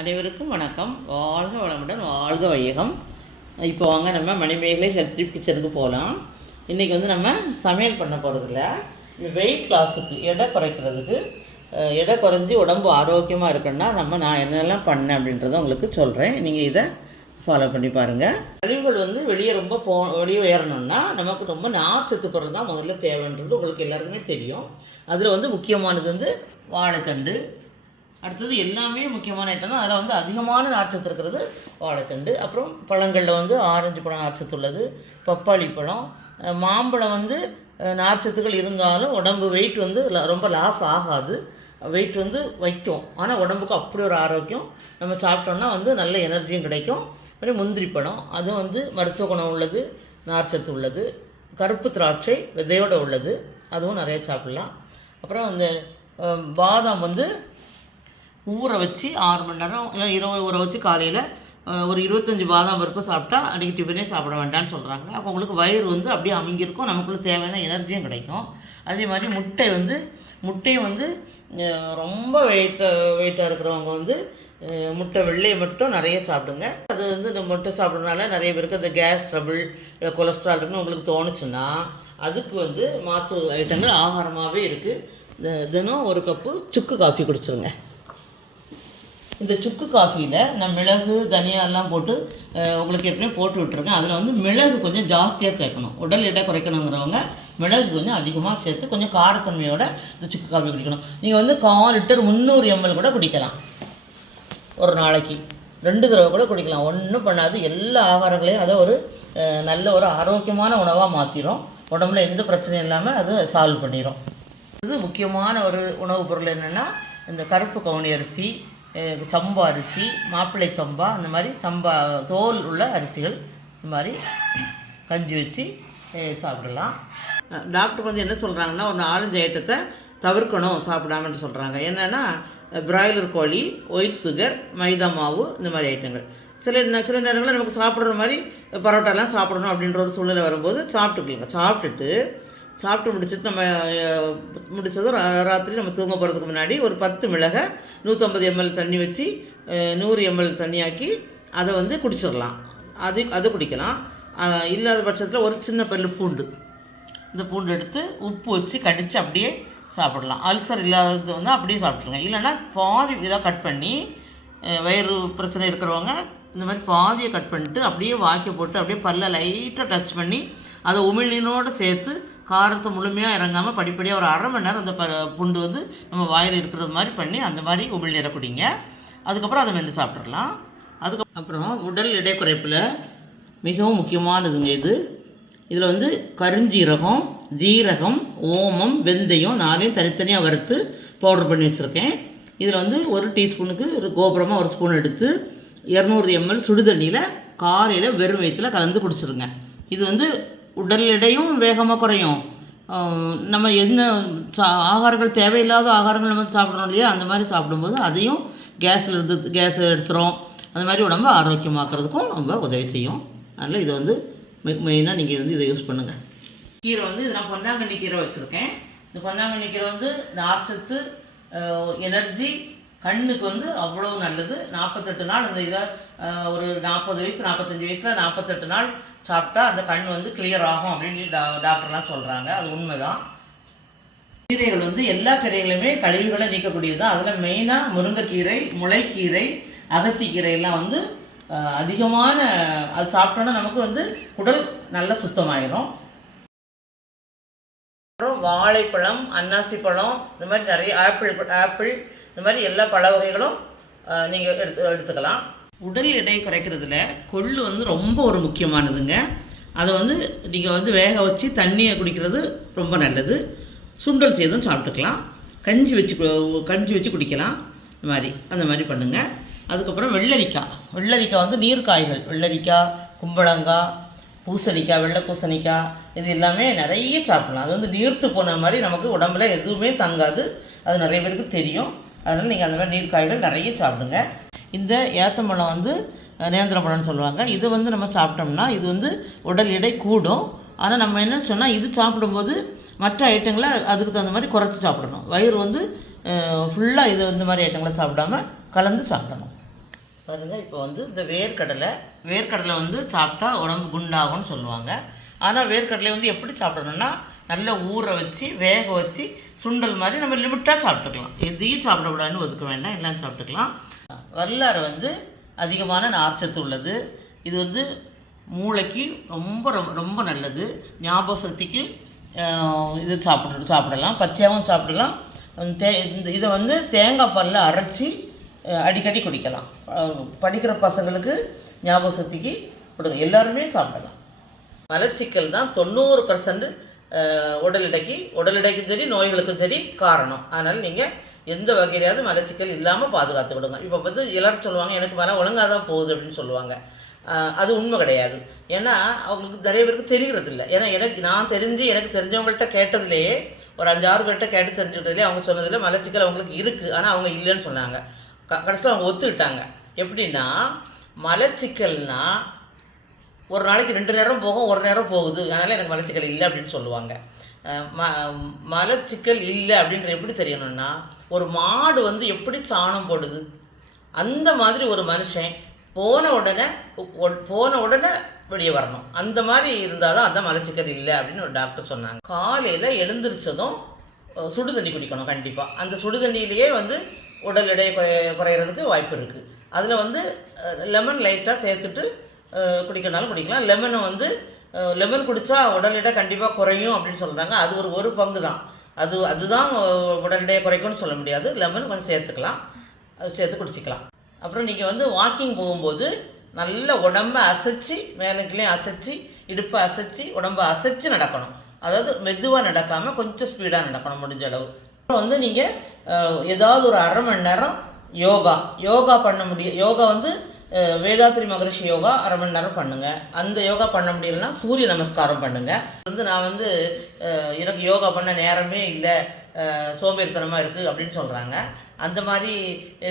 அனைவருக்கும் வணக்கம். வாழ்க வளமுடன், வாழ்க வையகம். இப்போ வாங்க நம்ம மணிமேகலை ஹெல்த் டிப் கிச்சனுக்கு போகலாம். இன்றைக்கி நம்ம சமையல் பண்ண போகிறதில்ல. இந்த வெயிட் லாஸுக்கு எடை குறைக்கிறதுக்கு, எடை குறைஞ்சி உடம்பு ஆரோக்கியமாக இருக்குன்னா நான் என்னெல்லாம் பண்ணேன் அப்படின்றத உங்களுக்கு சொல்கிறேன். நீங்கள் இதை ஃபாலோ பண்ணி பாருங்கள். கழிவுகள் வெளியே வெளியே ஏறணும்னா நமக்கு ரொம்ப நார்ச்சத்து பொருள் தான் முதல்ல தேவைன்றது உங்களுக்கு எல்லாருக்குமே தெரியும். அதில் முக்கியமானது வாழைத்தண்டு. அடுத்தது எல்லாமே முக்கியமான ஐட்டம் தான். அதில் அதிகமான நார்ச்சத்து இருக்கிறது வாழைத்தண்டு. அப்புறம் பழங்களில் ஆரஞ்சு பழம் நார்ச்சத்து உள்ளது, பப்பாளி பழம், மாம்பழம் நார்ச்சத்துக்கள் இருந்தாலும் உடம்பு வெயிட் ரொம்ப லாஸ் ஆகாது. வெயிட் வைக்கும். ஆனால் உடம்புக்கு அப்படி ஒரு ஆரோக்கியம். நம்ம சாப்பிட்டோம்னா நல்ல எனர்ஜியும் கிடைக்கும். அப்புறம் முந்திரி பழம், அதுவும் மருத்துவ குணம் உள்ளது, நார்ச்சத்து உள்ளது. கருப்பு திராட்சை விதையோடு உள்ளது, அதுவும் நிறைய சாப்பிட்லாம். அப்புறம் இந்த பாதாம் ஊற வச்சு 6 மணி நேரம் இல்லை 20 ஊற வச்சு காலையில் ஒரு 25 பாதாம் பருப்பு சாப்பிட்டா அன்றைக்கி டிஃபனே சாப்பிட வேண்டாம்னு சொல்கிறாங்க. அப்போ உங்களுக்கு வயிறு அப்படியே அமைங்கிருக்கும், நமக்குள்ள தேவையான எனர்ஜியும் கிடைக்கும். அதே மாதிரி முட்டையும் ரொம்ப வெயிட்டாக இருக்கிறவங்க முட்டை வெள்ளையை மட்டும் நிறைய சாப்பிடுங்க. அது இந்த முட்டை சாப்பிட்றதுனால நிறைய பேருக்கு அந்த கேஸ் ட்ரபிள், கொலஸ்ட்ரால் இருக்குன்னு உங்களுக்கு தோணுச்சுன்னா அதுக்கு மாற்று ஐட்டங்கள் ஆகாரமாகவே இருக்குது. தினம் ஒரு கப்பு சுக்கு காஃபி குடிச்சிருங்க. இந்த சுக்கு காஃபியில் நான் மிளகு தனியாலாம் போட்டு உங்களுக்கு ஏற்கனவே போட்டு விட்டுருக்கேன். அதில் மிளகு கொஞ்சம் ஜாஸ்தியாக சேர்க்கணும். உடல் எடை குறைக்கணுங்கிறவங்க மிளகு கொஞ்சம் அதிகமாக சேர்த்து கொஞ்சம் காரத்தன்மையோட இந்த சுக்கு காஃபி குடிக்கணும். நீங்கள் 1/4 லிட்டர் 300 ml கூட குடிக்கலாம். ஒரு நாளைக்கு 2 தடவை கூட குடிக்கலாம். ஒன்றும் பண்ணாது. எல்லா ஆகாரங்களையும் அதை ஒரு நல்ல ஒரு ஆரோக்கியமான உணவாக மாற்றிடும். உடம்புல எந்த பிரச்சனையும் இல்லாமல் அது சால்வ் பண்ணிடும். இது முக்கியமான ஒரு உணவுப் பொருள் என்னென்னா இந்த கருப்பு கவுனி அரிசி, சம்பா அரிசி, மாப்பிள்ளை சம்பா, இந்த மாதிரி சம்பா தோல் உள்ள அரிசிகள் இந்த மாதிரி கஞ்சி வச்சு சாப்பிடலாம். டாக்டர் என்ன சொல்கிறாங்கன்னா ஒரு 4-5 ஐட்டத்தை தவிர்க்கணும் சாப்பிடாமன்னு சொல்கிறாங்க. என்னென்னா பிராய்லர் கோழி, ஒயிட் சுகர், மைதா மாவு, இந்த மாதிரி ஐட்டங்கள். சில நேரங்களில் நமக்கு சாப்பிட்ற மாதிரி பரோட்டாலாம் சாப்பிடணும் அப்படின்ற ஒரு சூழ்நிலை வரும்போது சாப்பிட்டு முடிச்சுட்டு நம்ம முடித்ததும் ராத்திரி நம்ம தூங்க போகிறதுக்கு முன்னாடி ஒரு 10 மிளகை 150 ml தண்ணி வச்சு 100 ml தண்ணியாக்கி அதை குடிச்சிடலாம். அது குடிக்கலாம். இல்லாத பட்சத்தில் ஒரு சின்ன பல்லு பூண்டு, இந்த பூண்டு எடுத்து உப்பு வச்சு கடித்து அப்படியே சாப்பிடலாம். அல்சர் இல்லாதது அப்படியே சாப்பிட்ருங்க. இல்லைன்னா பாதி இதாக கட் பண்ணி, வயிறு பிரச்சனை இருக்கிறவங்க இந்த மாதிரி பாதியை கட் பண்ணிட்டு அப்படியே வாக்கி போட்டு அப்படியே பல்ல லைட்டாக டச் பண்ணி அதை உமிழ்நீரோடு சேர்த்து காரத்தை முழுமையாக இறங்காமல் படிப்படியாக ஒரு 1/2 மணி நேரம் அந்த புண்டு நம்ம வாயில் இருக்கிறது மாதிரி பண்ணி அந்த மாதிரி உமிழ்நீரை குடிங்க. அதுக்கப்புறம் அதை மென்று சாப்பிட்றலாம். அதுக்கப்புறம் உடல் எடை குறைப்பில் மிகவும் முக்கியமானதுங்க இதில் கருஞ்சீரகம், ஜீரகம், ஓமம், வெந்தயம் 4 தனித்தனியாக வறுத்து பவுடர் பண்ணி வச்சுருக்கேன். இதில் 1 டீஸ்பூனுக்கு ஒரு கோபுரமாக 1 ஸ்பூன் எடுத்து 200 ml சுடுதண்ணியில் காலையில் வெறும் வயிற்றில் கலந்து குடிச்சிருங்க. இது உடல் எடையும் வேகமாக குறையும். நம்ம என்ன ஆகாரங்கள் தேவையில்லாத ஆகாரங்கள் நம்ம சாப்பிட்றோம் இல்லையா, அந்த மாதிரி சாப்பிடும்போது அதையும் கேஸ் எடுத்துரும். அந்த மாதிரி உடம்பு ஆரோக்கியமாக்குறதுக்கும் ரொம்ப உதவி செய்யும். அதனால் இதை மெயினாக நீங்கள் இதை யூஸ் பண்ணுங்கள். கீரை இது நான் பொன்னாங்கண்ணி கீரை வச்சுருக்கேன். இந்த பொன்னாங்கண்ணி கீரை நார்ச்சத்து, எனர்ஜி, கண்ணுக்கு அவ்வளோ நல்லது. 48 நாள் இந்த இதை ஒரு 40 வயசு 45 வயசில் 48 நாள் சாப்பிட்டா அந்த கண் கிளியர் ஆகும் அப்படின்னு டாக்டர்லாம் சொல்கிறாங்க. அது உண்மைதான். கீரைகள் எல்லா கீரைகளுமே கழிவுகளை நீக்கக்கூடியது தான். அதில் மெயினாக முருங்கைக்கீரை, முளைக்கீரை, அகத்திக்கீரையெல்லாம் அதிகமான அது சாப்பிட்டோன்னா நமக்கு உடல் நல்லா சுத்தமாயிரும். அப்புறம் வாழைப்பழம், அன்னாசி பழம், இந்த மாதிரி நிறைய ஆப்பிள் இந்த மாதிரி எல்லா பழ வகைகளும் நீங்கள் எடுத்துக்கலாம். உடல் எடை குறைக்கிறதுல கொள்ளு ரொம்ப ஒரு முக்கியமானதுங்க. அதை நீங்கள் வேக வச்சு தண்ணியை குடிக்கிறது ரொம்ப நல்லது. சுண்டல் செய்தும் சாப்பிட்டுக்கலாம். கஞ்சி வச்சு குடிக்கலாம். அந்த மாதிரி பண்ணுங்கள். அதுக்கப்புறம் வெள்ளரிக்காய் நீர்க்காய்கள், வெள்ளரிக்காய், கும்பளங்காய், பூசணிக்காய், வெள்ளை பூசணிக்காய், இது எல்லாமே நிறைய சாப்பிடலாம். அது நீர்த்து போன மாதிரி நமக்கு உடம்புல எதுவுமே தங்காது. அது நிறைய பேருக்கு தெரியும். அதனால் நீங்கள் அந்த மாதிரி நீர்க்காய்கள் நிறைய சாப்பிடுங்க. இந்த ஏத்தம்பழம் நேந்திர பழம்னு சொல்லுவாங்க. இது நம்ம சாப்பிட்டோம்னா இது உடல் எடை கூடும். ஆனால் நம்ம என்ன சொன்னால் இது சாப்பிடும்போது மற்ற ஐட்டங்களை அதுக்கு தகுந்த மாதிரி குறைச்சி சாப்பிடணும். வயிறு ஃபுல்லாக இது இந்த மாதிரி ஐட்டங்களை சாப்பிடாமல் கலந்து சாப்பிடணும். பாருங்கள், இப்போ வந்து இந்த வேர்க்கடலை வந்து சாப்பிட்டா உடம்பு குண்டாகும்னு சொல்லுவாங்க. ஆனால் வேர்க்கடலை வந்து எப்படி சாப்பிடணும்னா, நல்லா ஊற வச்சு வேக வச்சு சுண்டல் மாதிரி நம்ம லிமிட்டாக சாப்பிட்டுக்கலாம். எதையும் சாப்பிடக்கூடாதுன்னு ஒதுக்க வேண்டாம், எல்லாம் சாப்பிட்டுக்கலாம். வல்லாரை வந்து அதிகமான நார்ச்சத்து உள்ளது. இது வந்து மூளைக்கு ரொம்ப ரொம்ப ரொம்ப நல்லது. ஞாபக சக்திக்கு இது சாப்பிடலாம், பச்சையாகவும் சாப்பிடலாம். இதை வந்து தேங்காய் பாலில் அரைச்சி அடிக்கடி குடிக்கலாம். படிக்கிற பசங்களுக்கு ஞாபக சக்திக்கு கொடுங்க, எல்லாருமே சாப்பிடலாம். மலச்சிக்கல் தான் 90% உடல் எடைக்கும் சரி நோய்களுக்கும் சரி காரணம். அதனால் நீங்கள் எந்த வகையிலையாவது மலச்சிக்கல் இல்லாமல் பாதுகாத்து கொடுங்க. இப்போ வந்து எல்லோரும் சொல்லுவாங்க, எனக்கு மலை ஒழுங்காக தான் போகுது அப்படின்னு சொல்லுவாங்க. அது உண்மை கிடையாது. ஏன்னா அவங்களுக்கு நிறைய பேருக்கு தெரிகிறதில்ல. ஏன்னா எனக்கு தெரிஞ்சவங்கள்ட்ட கேட்டதுலேயே ஒரு 5-6 பேர்கிட்ட கேட்டு தெரிஞ்சுக்கிட்டதுலேயே அவங்க சொன்னதில் மலச்சிக்கல் அவங்களுக்கு இருக்குது, ஆனால் அவங்க இல்லைன்னு சொன்னாங்க. கடைசியில் அவங்க ஒத்துக்கிட்டாங்க. எப்படின்னா, மலச்சிக்கல்னால் ஒரு நாளைக்கு 2 நேரம் போகும், 1 நேரம் போகுது, அதனால் எனக்கு மலச்சிக்கல் இல்லை அப்படின்னு சொல்லுவாங்க. மலச்சிக்கல் இல்லை அப்படின்ற எப்படி தெரியணும்னா, ஒரு மாடு வந்து எப்படி சாணம் போடுது அந்த மாதிரி ஒரு மனுஷன் போன உடனே வெளியே வரணும். அந்த மாதிரி இருந்தால் தான் அந்த மலச்சிக்கல் இல்லை அப்படின்னு ஒரு டாக்டர் சொன்னாங்க. காலையில் எழுந்திரிச்சதும் சுடு தண்ணி குடிக்கணும் கண்டிப்பாக. அந்த சுடு தண்ணியிலேயே வந்து உடல் எடை குறையிறதுக்கு வாய்ப்பு இருக்குது. அதில் வந்து லெமன் லைட்டாக சேர்த்துட்டு குடிக்கிறனாலும் குடிக்கலாம். லெமன் குடித்தா உடல் எடை கண்டிப்பாக குறையும் அப்படின்னு சொல்கிறாங்க. அது ஒரு பங்கு தான். அதுதான் உடல் எடையை குறைக்கும்னு சொல்ல முடியாது. லெமன் கொஞ்சம் சேர்த்துக்கலாம், அது சேர்த்து குடிச்சிக்கலாம். அப்புறம் நீங்கள் வந்து வாக்கிங் போகும்போது நல்ல உடம்பை அசைச்சி, மேலுக்குள்ளேயும் அசைச்சி, இடுப்பை அசைச்சி, உடம்பை அசைச்சி நடக்கணும். அதாவது மெதுவாக நடக்காமல் கொஞ்சம் ஸ்பீடாக நடக்கணும் முடிஞ்ச அளவு. அப்புறம் வந்து நீங்கள் ஏதாவது ஒரு 1/2 மணி நேரம் யோகா பண்ண முடியும். யோகா வந்து வேதாத்ரி மகரிஷி யோகா 1/2 மணி நேரம் பண்ணுங்கள். அந்த யோகா பண்ண முடியலன்னா சூரிய நமஸ்காரம் பண்ணுங்கள். நான் வந்து எனக்கு யோகா பண்ண நேரமே இல்லை, சோம்பேறித்தனமாக இருக்குது அப்படின்னு சொல்கிறாங்க. அந்த மாதிரி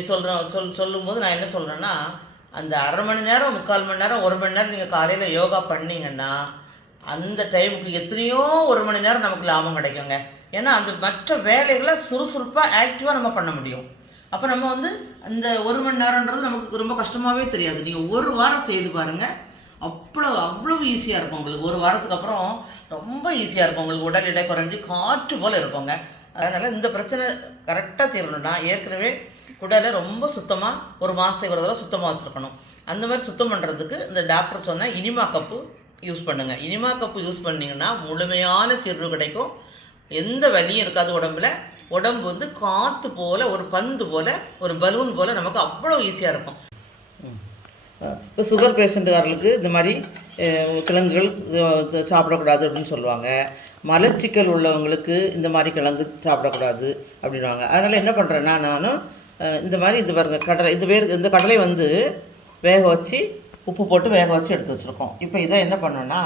சொல்லும்போது நான் என்ன சொல்கிறேன்னா, அந்த 1/2 மணி நேரம், 3/4 மணி நேரம், 1 மணி நேரம் நீங்கள் காலையில் யோகா பண்ணிங்கன்னா அந்த டைமுக்கு எத்தனையோ 1 மணி நேரம் நமக்கு லாபம் கிடைக்குங்க. ஏன்னா அந்த மற்ற வேலைகளை சுறுசுறுப்பாக ஆக்டிவாக நம்ம பண்ண முடியும். அப்போ நம்ம வந்து அந்த 1 மணி நேரன்றது நமக்கு ரொம்ப கஷ்டமாகவே தெரியாது. நீங்கள் 1 வாரம் செய்து பாருங்கள், அவ்வளோ ஈஸியாக இருக்கும் உங்களுக்கு. 1 வாரத்துக்கு அப்புறம் ரொம்ப ஈஸியாக இருக்கும் உங்களுக்கு. உடல் எடை குறைஞ்சி காற்று போல் இருக்குங்க. அதனால் இந்த பிரச்சனை கரெக்டாக தீரணும்னா ஏற்கனவே உடலை ரொம்ப சுத்தமாக ஒரு மாதத்துக்கு ஒரு தடவை சுத்தமாக வச்சுருக்கணும். அந்த மாதிரி சுத்தம் பண்ணுறதுக்கு இந்த டாக்டர் சொன்ன இனிமா கப்பு யூஸ் பண்ணுங்கள். இனிமா கப்பு யூஸ் பண்ணிங்கன்னா முழுமையான தீர்வு கிடைக்கும். எந்த வலியும் இருக்காது உடம்புல. உடம்பு வந்து காற்று போல், ஒரு பந்து போல், ஒரு பலூன் போல் நமக்கு அவ்வளோ ஈஸியாக இருக்கும். இப்போ சுகர் பேஷண்ட்டுக்காரர்களுக்கு இந்த மாதிரி கிழங்குகள் சாப்பிடக்கூடாது அப்படின்னு சொல்லுவாங்க. மலச்சிக்கல் உள்ளவங்களுக்கு இந்த மாதிரி கிழங்கு சாப்பிடக்கூடாது அப்படின்வாங்க. அதனால் என்ன பண்ணுறேன்னா, நானும் இந்த மாதிரி இது பாருங்கள், இந்த கடலை வந்து வேக வச்சு உப்பு போட்டு வேக வச்சு எடுத்து வச்சுருக்கோம். இப்போ இதை என்ன பண்ணோன்னா,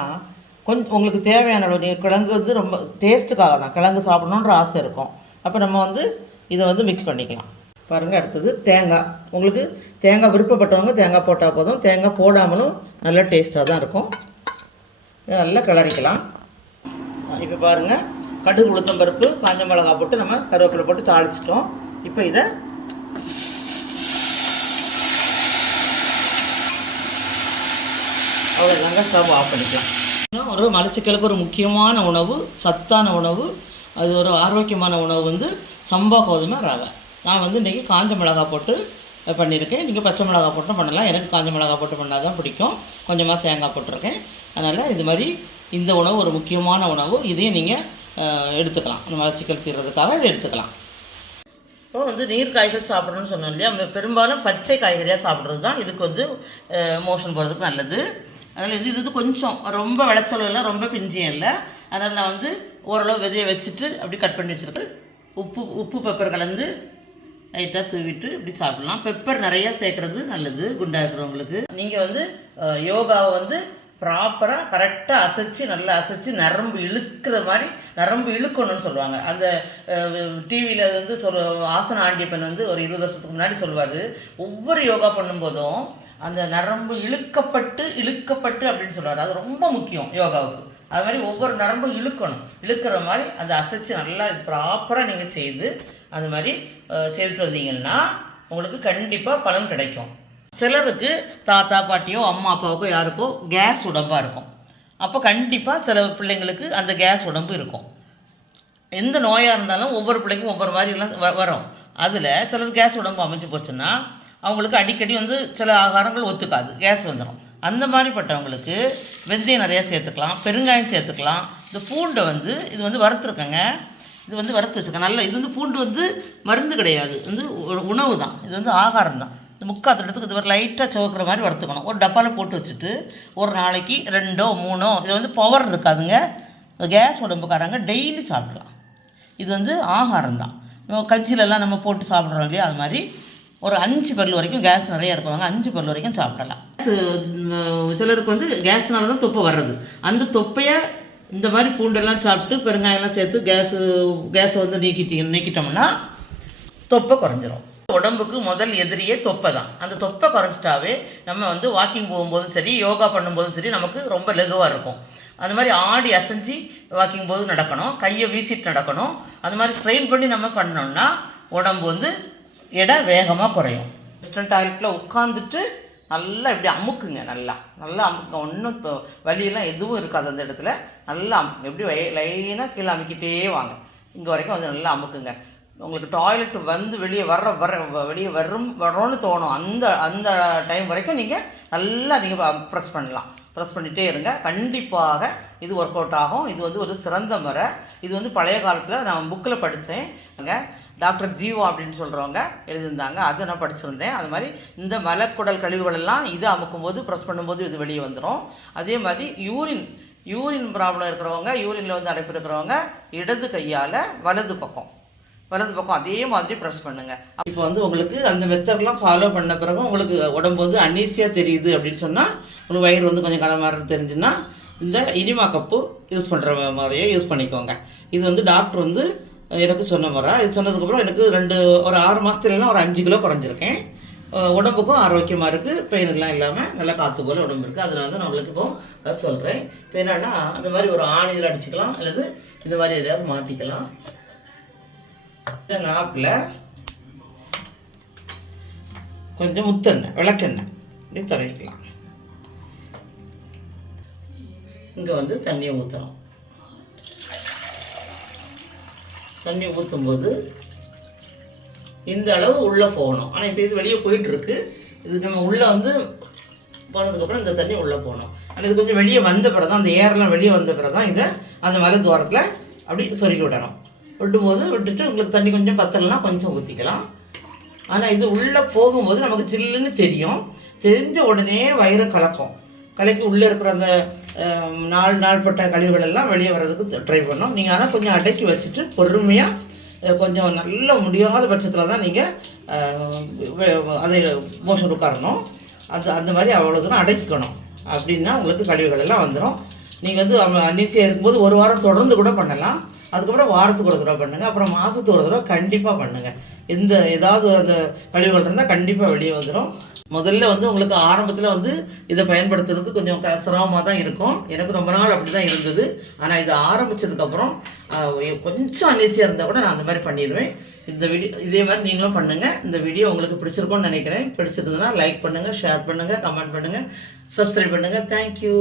கொஞ்சம் உங்களுக்கு தேவையான அளவு, நீங்கள் கிழங்கு வந்து ரொம்ப டேஸ்ட்டுக்காக தான் கிழங்கு சாப்பிடணுன்ற ஆசை இருக்கும். அப்போ நம்ம வந்து இதை வந்து மிக்ஸ் பண்ணிக்கலாம். பாருங்கள், அடுத்தது தேங்காய். உங்களுக்கு தேங்காய் விருப்பப்பட்டவங்க தேங்காய் போட்டால் போதும், தேங்காய் போடாமலும் நல்லா டேஸ்ட்டாக தான் இருக்கும். இதை நல்லா கிளறிக்கலாம். இப்போ பாருங்கள், கடுகு, உளுத்தம் பருப்பு, காஞ்ச மிளகா போட்டு நம்ம கருவேப்பிலை போட்டு தாளிச்சிட்டோம். இப்போ இதை அவ்வளோதாங்க, ஸ்டவ் ஆஃப் பண்ணிக்கலாம். ஒரு மலச்சிக்கலுக்கு ஒரு முக்கியமான உணவு, சத்தான உணவு, அது ஒரு ஆரோக்கியமான உணவு வந்து சம்பா கோதுமை ரவை. நான் வந்து இன்றைக்கி காஞ்ச மிளகா போட்டு பண்ணியிருக்கேன். நீங்கள் பச்சை மிளகா போட்டு பண்ணலாம். எனக்கு காஞ்ச மிளகா போட்டு பண்ணால் தான் பிடிக்கும். கொஞ்சமாக தேங்காய் போட்டிருக்கேன். அதனால் இது மாதிரி இந்த உணவு ஒரு முக்கியமான உணவு. இதையும் நீங்கள் எடுத்துக்கலாம். அந்த மலச்சிக்கல் தீர்றதுக்காக இதை எடுத்துக்கலாம். இப்போ வந்து நீர் காய்கள் சாப்பிட்றோன்னு சொன்னோம் இல்லையா, பெரும்பாலும் பச்சை காய்கறியாக சாப்பிட்றது தான் இதுக்கு வந்து மோஷன் போகிறதுக்கு நல்லது. அதனால் இது கொஞ்சம் ரொம்ப விளைச்சலும் இல்லை, ரொம்ப பிஞ்சியும் இல்லை. அதனால் நான் வந்து ஓரளவு விதையை வச்சுட்டு அப்படி கட் பண்ணி வச்சுருக்கேன். உப்பு பெப்பர் கலந்து லைட்டாக தூவிட்டு இப்படி சாப்பிட்லாம். பெப்பர் நிறையா சேர்க்குறது நல்லது குண்டாக இருக்கிறவங்களுக்கு. நீங்கள் வந்து யோகாவை வந்து ப்ராப்பராக கரெக்டாக அசைச்சு, நல்லா அசைச்சு நரம்பு இழுக்கிற மாதிரி நரம்பு இழுக்கணும்னு சொல்லுவாங்க. அந்த டிவியில் வந்து ஆசன ஆண்டியப்பன் வந்து ஒரு 20 வருஷத்துக்கு முன்னாடி சொல்லுவார், ஒவ்வொரு யோகா பண்ணும்போதும் அந்த நரம்பு இழுக்கப்பட்டு அப்படின்னு சொல்லுவார். அது ரொம்ப முக்கியம் யோகாவுக்கு. அது மாதிரி ஒவ்வொரு நரம்பும் இழுக்கிற மாதிரி அதை அசைச்சு நல்லா ப்ராப்பராக நீங்கள் செய்து அந்த மாதிரி செய்துட்டு வந்தீங்கன்னா உங்களுக்கு கண்டிப்பாக பலன் கிடைக்கும். சிலருக்கு தாத்தா பாட்டியோ அம்மா அப்பாவுக்கோ யாருக்கோ கேஸ் உடம்பாக இருக்கும். அப்போ கண்டிப்பாக சில பிள்ளைங்களுக்கு அந்த கேஸ் உடம்பு இருக்கும். எந்த நோயாக இருந்தாலும் ஒவ்வொரு பிள்ளைக்கும் ஒவ்வொரு மாதிரிலாம் வரும். அதில் சிலர் கேஸ் உடம்பு அமைஞ்சு போச்சுன்னா அவங்களுக்கு அடிக்கடி சில ஆகாரங்கள் ஒத்துக்காது, கேஸ் வந்துடும். அந்த மாதிரிப்பட்டவங்களுக்கு வெந்தயம் நிறையா சேர்த்துக்கலாம், பெருங்காயம் சேர்த்துக்கலாம். இந்த பூண்டை இது வறுத்துருக்கேங்க, இது வறுத்து வச்சுருக்கேன் நல்லா. இது பூண்டு மருந்து கிடையாது, ஒரு உணவு தான், இது ஆகாரம் தான். இந்த முக்காத்தடத்துக்கு இது ஒரு லைட்டாக சிவக்கிற மாதிரி வறுத்துக்கணும். ஒரு டப்பாவில் போட்டு வச்சுட்டு ஒரு நாளைக்கு 2 3 இது பவர் இருக்காதுங்க. கேஸ் உடம்புக்காரங்க டெய்லி சாப்பிடலாம். இது ஆகாரம் தான். கஞ்சிலெல்லாம் நம்ம போட்டு சாப்பிட்றோம் இல்லையா, அது மாதிரி ஒரு 5 பல் வரைக்கும் கேஸ் நிறையா இருக்கிறவங்க 5 பல் வரைக்கும் சாப்பிடலாம். சிலருக்கு கேஸ்னால தான் தொப்பை வர்றது. அந்த தொப்பையை இந்த மாதிரி பூண்டெல்லாம் சாப்பிட்டு பெருங்காயெல்லாம் சேர்த்து கேஸை நீக்கிட்டோம்னா தொப்பை குறைஞ்சிரும். உடம்புக்கு முதல் எதிரியே தொப்பை தான். அந்த தொப்பை குறைஞ்சிட்டாவே நம்ம வாக்கிங் போகும்போதும் சரி, யோகா பண்ணும்போதும் சரி, நமக்கு ரொம்ப லெகுவாக இருக்கும். அந்த மாதிரி ஆடி அசைஞ்சு வாக்கிங் போது நடக்கணும், கையை வீசிட்டு நடக்கணும். அந்த மாதிரி ஸ்ட்ரெயின் பண்ணி நம்ம பண்ணோம்னா உடம்பு எடை வேகமாக குறையும். வெஸ்டர்ன் டாய்லெட்டில் உட்காந்துட்டு நல்லா இப்படி அமுக்குங்க, நல்லா அமுக்குங்க. ஒன்றும் இப்போ வலியெல்லாம் எதுவும் இருக்காது அந்த இடத்துல. நல்லா அமுக்குங்க, எப்படி லைனாக கீழே அமுக்கிட்டே வாங்க. இங்கே வரைக்கும் நல்லா அமுக்குங்க. உங்களுக்கு டாய்லெட் வெளியே வெளியே வரோன்னு தோணும். அந்த டைம் வரைக்கும் நீங்கள் ப்ரெஸ் பண்ணலாம். ப்ரெஸ் பண்ணிகிட்டே இருங்க. கண்டிப்பாக இது ஒர்க் அவுட் ஆகும். இது ஒரு சிறந்த முறை. இது பழைய காலத்தில் நான் புக்கில் படித்தேன். டாக்டர் ஜீவா அப்படின்னு சொல்கிறவங்க எழுதியிருந்தாங்க, அதை நான் படிச்சிருந்தேன். அது மாதிரி இந்த மலக்குடல் கழிவுகளெல்லாம் இது அமுக்கும்போது ப்ரெஸ் பண்ணும்போது இது வெளியே வந்துடும். அதே மாதிரி யூரின் ப்ராப்ளம் இருக்கிறவங்க, யூரினில் அடைப்பு இருக்கிறவங்க இடது கையால் வலது பக்கம் அதே மாதிரி ப்ரெஸ் பண்ணுங்கள். இப்போ உங்களுக்கு அந்த மெத்தட்லாம் ஃபாலோ பண்ண பிறகு உங்களுக்கு உடம்பு அன்னீசியாக தெரியுது அப்படின்னு சொன்னால், உங்களுக்கு வயிறு கொஞ்சம் கலமாரி தெரிஞ்சுன்னா இந்த இனிமா கப்பு யூஸ் பண்ணுற மாதிரியே யூஸ் பண்ணிக்கோங்க. இது டாக்டர் எனக்கு சொன்ன முறை. இது சொன்னதுக்கப்புறம் எனக்கு ஒரு 6 மாதத்துலலாம் ஒரு 5 கிலோ குறைஞ்சிருக்கேன். உடம்புக்கும் ஆரோக்கியமாக இருக்குது, பெயினெல்லாம் இல்லாமல் நல்லா காற்று போல் உடம்பு இருக்குது. அதனால தான் நான் உங்களுக்கு இப்போ அதை சொல்கிறேன். இப்போ என்னன்னா அந்த மாதிரி ஒரு ஆணியில் அடிச்சுக்கலாம், அல்லது இந்த மாதிரி எதாவது மாட்டிக்கலாம். இந்த நாப்பில் கொஞ்சம் முத்தெண்ணெய், விளக்கெண்ணெய் இப்படி தடவிக்கலாம். இங்கே தண்ணியை ஊற்றணும். தண்ணி ஊற்றும்போது இந்த அளவு உள்ளே போகணும். ஆனால் இப்போ இது வெளியே போயிட்டுருக்கு. இது நம்ம உள்ளே போனதுக்கப்புறம் இந்த தண்ணி உள்ளே போகணும். ஆனால் இது கொஞ்சம் வெளியே வந்த பிறகு தான், அந்த ஏரெலாம் வெளியே வந்த பிறகு தான் இதை அந்த மலை துவாரத்தில் அப்படி சொருக்கி விடணும். விட்டுட்டு உங்களுக்கு தண்ணி கொஞ்சம் பத்தலைன்னா கொஞ்சம் ஊற்றிக்கலாம். ஆனால் இது உள்ளே போகும்போது நமக்கு ஜில்லுன்னு தெரிஞ்ச உடனே வயிறை கலக்கி உள்ளே இருக்கிற அந்த நாள்பட்ட கழிவுகள் எல்லாம் வெளியே வர்றதுக்கு ட்ரை பண்ணோம். நீங்கள் ஆனால் கொஞ்சம் அடக்கி வச்சுட்டு பொறுமையாக கொஞ்சம் நல்ல முடியாத பட்சத்தில் தான் நீங்கள் அதை மோஷன் உட்காரணும். அந்த மாதிரி அவ்வளோ தூரம் அடக்கிக்கணும். அப்படின்னா உங்களுக்கு கழிவுகள் எல்லாம் வந்துடும். நீங்கள் அன்னீசியாக இருக்கும்போது ஒரு வாரம் தொடர்ந்து கூட பண்ணலாம். அதுக்கப்புறம் வாரத்துக்கு ஒரு தடவை பண்ணுங்கள். அப்புறம் மாதத்துக்கு ஒரு தடவை கண்டிப்பாக பண்ணுங்கள். ஏதாவது அந்த கழிவுகள் இருந்தால் கண்டிப்பாக வெளியே வந்துடும். முதல்ல உங்களுக்கு ஆரம்பத்தில் இதை பயன்படுத்துறதுக்கு கொஞ்சம் சிரமமாக தான் இருக்கும். எனக்கு ரொம்ப நாள் அப்படி தான் இருந்தது. ஆனால் இது ஆரம்பித்ததுக்கப்புறம் கொஞ்சம் அன்னீசியாக இருந்தால் கூட நான் அந்த மாதிரி பண்ணிடுவேன். இந்த வீடியோ இதே மாதிரி நீங்களும் பண்ணுங்கள். இந்த வீடியோ உங்களுக்கு பிடிச்சிருக்கும்னு நினைக்கிறேன். பிடிச்சிருந்ததுன்னா லைக் பண்ணுங்கள், ஷேர் பண்ணுங்கள், கமெண்ட் பண்ணுங்கள், சப்ஸ்கிரைப் பண்ணுங்கள். தேங்க்யூ.